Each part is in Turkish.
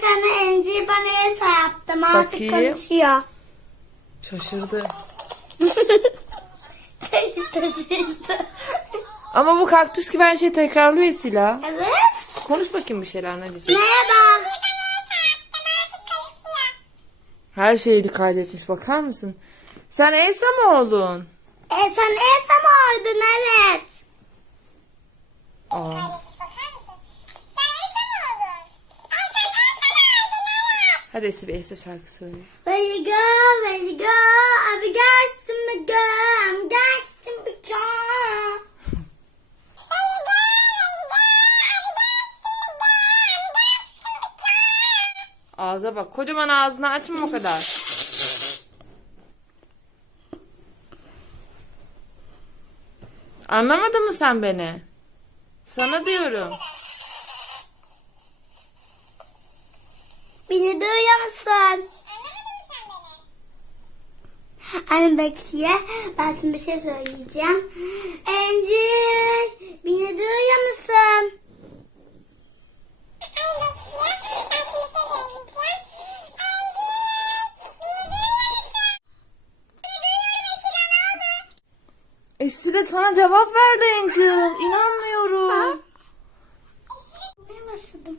tane Elsa yaptım. Artık Bakayım. konuşuyor. Şaşırdı. Taşıydı. Ama bu kaktüs gibi her şey tekrarlıyor Esila. evet. Konuş bakayım bir şeyler ne diyecek. Merhaba. Her şeyi dikkat etmiş bakar mısın? Sen Elsa mı oldun? E sen Elsa mı oldun? Evet. Aa. Hadi Esila Elsa şarkı söyle. Where you go, where you go, I'll be gelsin mi gum, gelsin mi gum. Ağza bak. Kocaman ağzını açma o kadar. Anlamadın mı sen beni? Sana diyorum. Beni duyuyor musun? Anne Bekiye, ben sana bir şey söyleyeceğim. Encil, beni duyuyor musun? Esile sana cevap verdi Angel. İnanmıyorum. Ben başladım.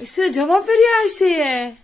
Esile cevap veriyor her şeye.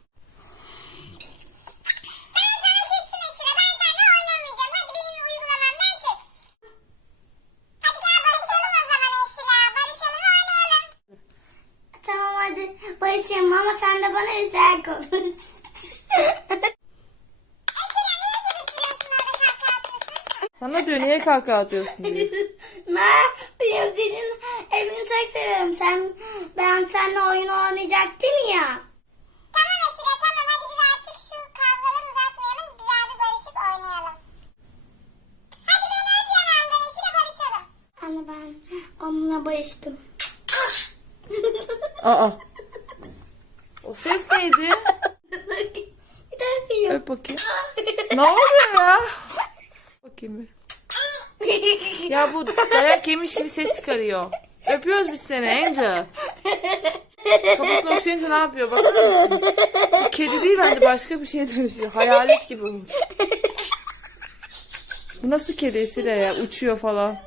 Sana diyor niye kahkaha atıyorsun diye. ben benim senin evini çok seviyorum. Sen ben seninle oyun oynayacaktım ya. Anne ben onunla barıştım. Aa. O ses neydi? Bir daha yapayım. Öp bakayım. Ne oluyor ya? Bir. Ya bu dayak yemiş gibi ses çıkarıyor. Öpüyoruz biz seni Angel. Kafasına okşayınca ne yapıyor bakar mısın? Bu Kedi değil bence başka bir şeye dönüşüyor. Hayalet gibi olmuş. Bu nasıl kedi Esile ya? Uçuyor falan.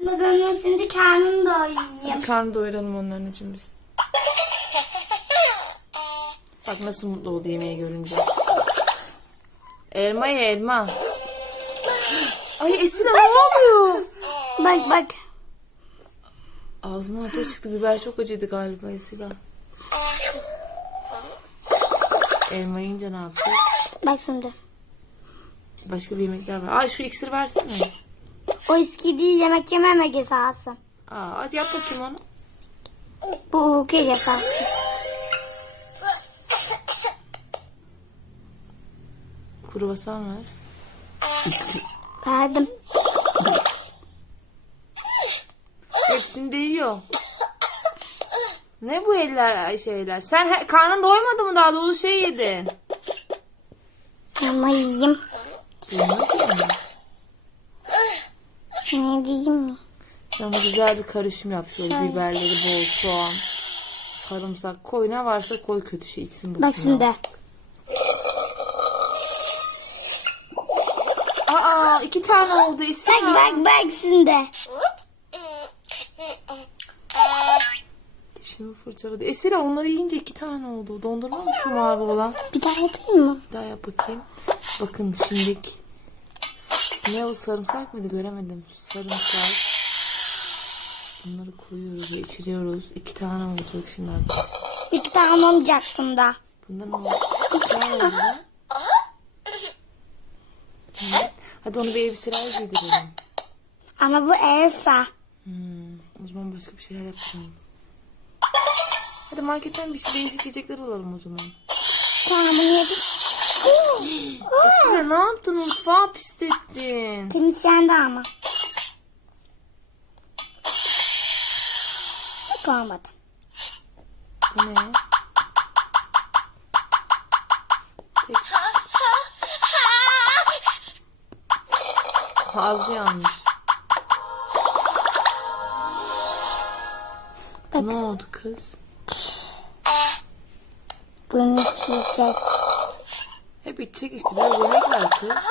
Ben şimdi karnını doyurayım. Karnı doyuralım onların için biz. Bak nasıl mutlu oldu yemeği görünce. Elma ye elma. Ay Esile ne oluyor? Bak bak. Ağzına ateş çıktı. Biber çok acıydı galiba Esila. Elma yiyince ne yaptı? Bak şimdi. Başka bir yemekler var. Ay şu iksir versene. O eski değil yemek yememe cezası. Aa, hadi yap bakayım onu. Bu hukuki cezası. Kruvasan ver. Verdim. Hepsini de yiyor. Ne bu eller şeyler? Sen he- karnın doymadı mı daha dolu şey yedin? Ama yiyeyim. Şunu yiyeyim mi? Sana güzel bir karışım yap şöyle biberleri bol soğan. Sarımsak koy ne varsa koy kötü şey içsin bu. Bak şimdi. İki tane oldu isim. Bak bak bak şimdi. Dişimi fırçaladı. Esra onları yiyince iki tane oldu. Dondurma mı şu mavi olan? Bir daha yapayım mı? Bir daha yap bakayım. Bakın şimdilik ne o sarımsak mıydı göremedim. Sarımsak. Bunları koyuyoruz ve içiriyoruz. İki tane olacak şunlar. İki tane olacak bunda. Bundan oldu. İki tane oldu. lan. Evet. Hadi onu bir elbiseler giydirelim. Ama bu Elsa. Hmm, o zaman başka bir şeyler yapalım. Hadi marketten bir şey değişik yiyecekler alalım o zaman. Tamam bunu yedim. Esra ne yaptın? Mutfağı pislettin. Temizlendi ama. Hiç olmadı. Bu ne? Ağzı yanmış. Bak. Ne oldu kız? Bunu yiyecek. Hep içecek işte. Biraz yemek ver kız.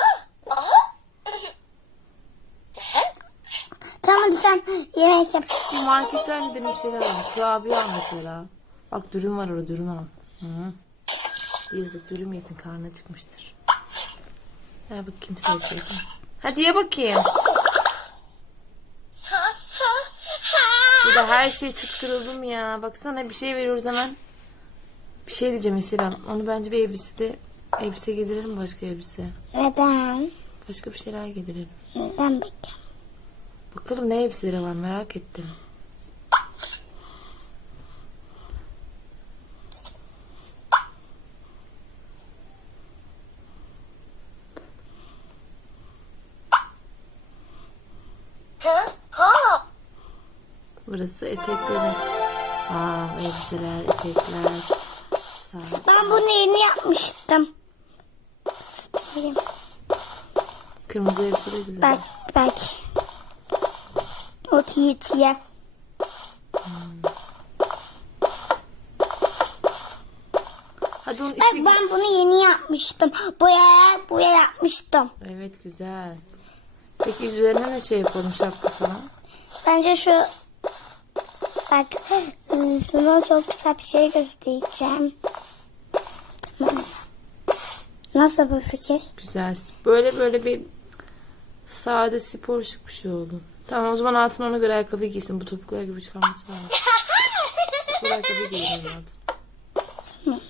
Tamam hadi sen yemek yap. Marketten gidelim bir şeyler al. Kurabiye al mesela. Bak dürüm var orada dürüm al. Hı. Yazık dürüm yesin karnı çıkmıştır. Ver bakayım sevgilim. Hadi ye bakayım. Bir de her şey çıt kırıldım ya. Baksana bir şey veriyoruz hemen. Bir şey diyeceğim mesela. Onu bence bir elbise de elbise giydirelim başka elbise. Neden? Başka bir şeyler giydirelim. Neden bakayım? Bakalım ne elbiseleri var merak ettim. Burası etekleri. Aa, elbiseler, etekler, saat. Ben bunu yeni yapmıştım. Göstereyim. Kırmızı elbise de güzel. Bak bak. O tiye tiye. Hadi onun Bak işi... ben bunu yeni yapmıştım. Boya boya yapmıştım. Evet güzel. Peki üzerine ne şey yapalım şapka falan? Bence şu bak ıı, sana çok güzel bir şey göstereceğim. Tamam. Nasıl bu fikir? Güzel. Böyle böyle bir sade spor şık bir şey oldu. Tamam o zaman altına ona göre ayakkabı giysin. Bu topuklu ayakkabı çıkarması lazım. spor ayakkabı giyelim altına.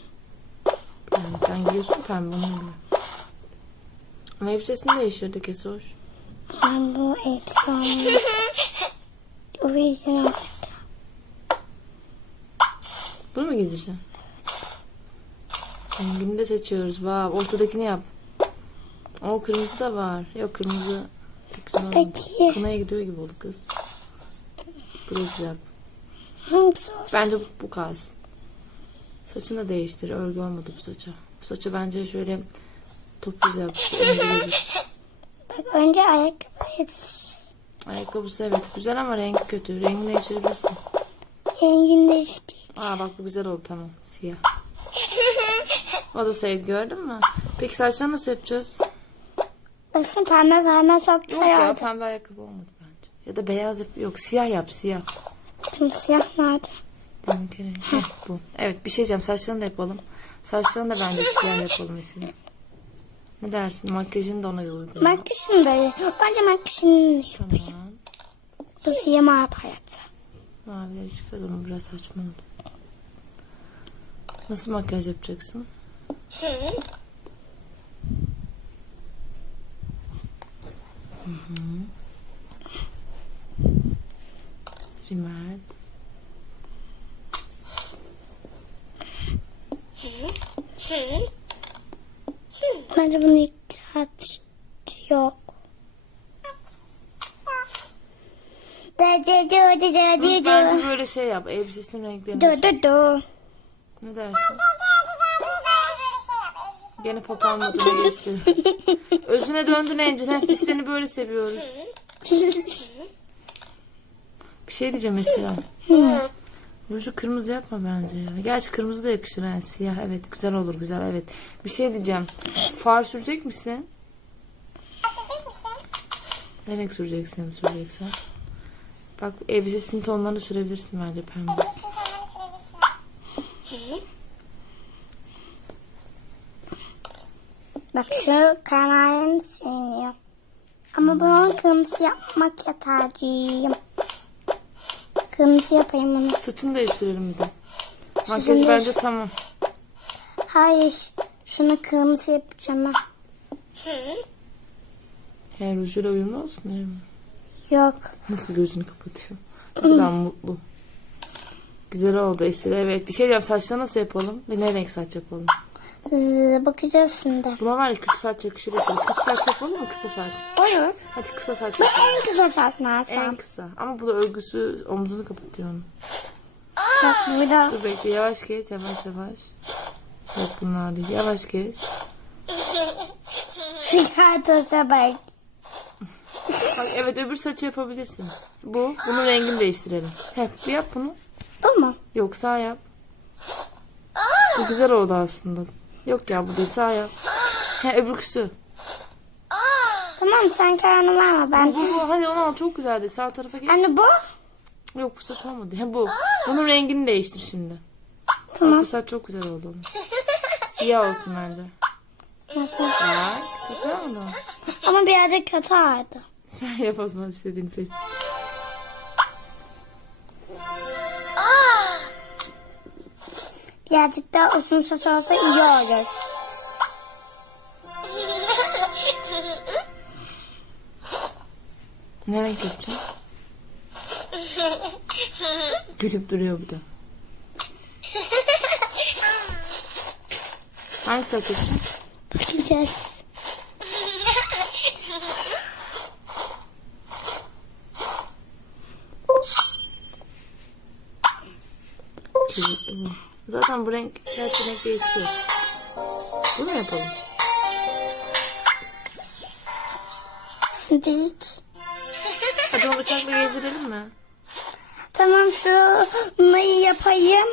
Yani sen giyiyorsun pembe onu biliyorum. Ama elbisesini değiştirdi kesi hoş. Ben bu elbise Original. Bunu mu giydireceksin? Rengini de seçiyoruz. Vav ortadakini yap. O kırmızı da var. Yok kırmızı. pek güzel olmadı. Peki. Kınaya gidiyor gibi oldu kız. Bu da güzel. Hangisi? Bence bu, bu kalsın. Saçını da değiştir. Örgü olmadı bu saça. Bu saçı bence şöyle. Omuz gözüksün. Bak önce ayakkabıyı Ayakkabısı evet güzel ama rengi kötü. Rengini değiştirebilirsin. Rengini değiştir. Aa bak bu güzel oldu tamam. Siyah. O da sevdi gördün mü? Peki saçlarını nasıl yapacağız? Bakın pembe pembe Yok ya pembe ayakkabı olmadı bence. Ya da beyaz yap. Yok siyah yap siyah. Tüm siyah nerede? Renk. Heh, bu. Evet bir şey diyeceğim. Saçlarını da yapalım. Saçlarını da bence siyah yapalım mesela. Ne dersin? Makyajını da ona göre uygun. Makyajını da Bence makyajını yapayım. Bu siyah mavi hayatı. Mavileri çıkaralım. Biraz saçma oldu. Nasıl makyaj yapacaksın? Hı hı. Rimel. Bence bunu ihtiyaç yok. Da da da da da da Bence da. böyle şey yap. Elbisesinin renklerini. Da da da. Ne dersin? Gene moduna geçti. Özüne döndün Angel. Hep biz seni böyle seviyoruz. Bir şey diyeceğim mesela. Ruju kırmızı yapma bence ya. Gerçi kırmızı da yakışır ha. Siyah evet güzel olur güzel evet. Bir şey diyeceğim. Far sürecek misin? Ne renk süreceksin süreceksen? Bak elbisesinin tonlarını sürebilirsin bence pembe. Bak şu kanaryanın söylüyor. Ama bunu kırmızı yapmak yeterliyim. Kırmızı yapayım onu. Saçını değiştirelim bir de. Makyaj Saçını bence tamam. Hayır. Şunu kırmızı yapacağım ben. He rujuyla uyumlu olsun değil mi? Yok. Nasıl gözünü kapatıyor? Ne kadar mutlu. Güzel oldu Esra evet. Bir şey diyeceğim saçları nasıl yapalım? Ve ne renk saç yapalım? Ee, bakacağız şimdi. Buna var ya kötü saç yakışır Esra. Kötü saç yapalım mı kısa saç? Olur. Hadi kısa saç yapalım. en kısa saç En Narsam. kısa. Ama bu da örgüsü omzunu kapatıyor onu. Bak burada. Dur bekle yavaş kes yavaş yavaş. Yok bunlar değil. Yavaş kes. Çıkartırsa bak. Bak evet öbür saçı yapabilirsin. Bu. Bunun rengini değiştirelim. Hep yap bunu. Bu mu? Yok sağ yap. Bu güzel oldu aslında. Yok ya bu değil sağ yap. He öbürküsü. Tamam sen kararını verme ben. Bu bu hadi onu al çok güzeldi. Sağ tarafa geç. Anne bu? Yok bu saç olmadı. He bu. Bunun rengini değiştir şimdi. Bak, Tamam. bu saç çok güzel oldu. onun. Siyah olsun bence. Nasıl? Bak. Güzel oldu. Ama birazcık kötü ağrıdı. Sen yap o zaman istediğini seç. Birazcık daha uzun saç olsa iyi olur. Ne renk yapacaksın? Gülüp duruyor bir de. Hangi saç yapacaksın? Bakacağız. Gülüp bu. Zaten bu renk gerçi renk değişiyor. Bunu mu yapalım? İlk. Hadi onu bıçakla gezdirelim mi? Tamam şu mayı yapayım.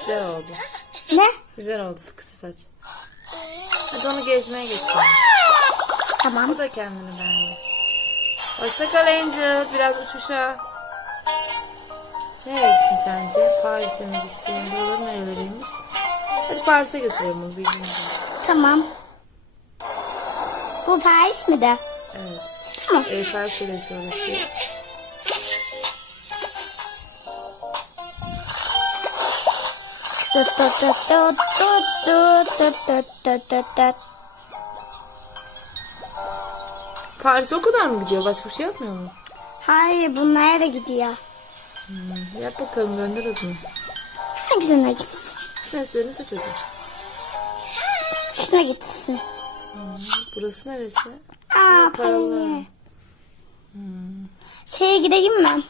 Güzel oldu. Ne? Güzel oldu kısa saç. Hadi onu gezmeye götürelim. Tamam. O da kendini beğendi. Hoşça kal Angel. Biraz uçuşa. Nereye gitsin sence? Paris'e mi gitsin? Buralar nereleriymiş? Hadi Paris'e götürelim onu bildiğinizde. Tamam. Bu Paris mi de? Evet. Tamam. Eiffel Kulesi orası. Paris o kadar mı gidiyor? Başka bir şey yapmıyor mu? Hayır bunlar da gidiyor. Hmm, yap bakalım gönder o zaman. Hangisine gitsin? Seslerini seç hadi. Şuna gitsin. Burası neresi? Aa paralı. paralı. Şeye gideyim mi?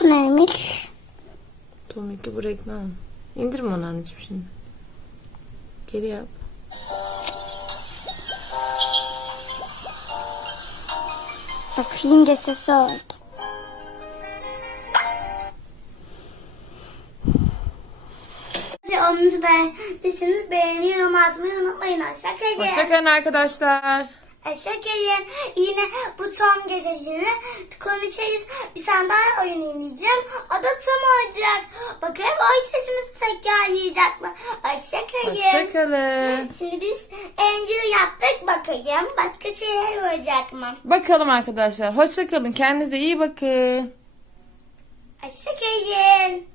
Bu neymiş? Tom 2 bu reklam. İndirme onu anneciğim şimdi. Geri yap. Bakayım geçesi oldu. Onu beğendiyseniz beğeni yorum atmayı unutmayın. Hoşçakalın. Hoşçakalın arkadaşlar. Hoşçakalın. Yine bu son geceleri konuşacağız. Bir tane daha oyun oynayacağım. O da tam olacak. Bakalım o sesimizi tekrarlayacak mı? Hoşçakalın. Hoşçakalın. Şimdi biz Angel yaptık. Bakalım başka şeyler olacak mı? Bakalım arkadaşlar. Hoşçakalın. Kendinize iyi bakın. Hoşçakalın.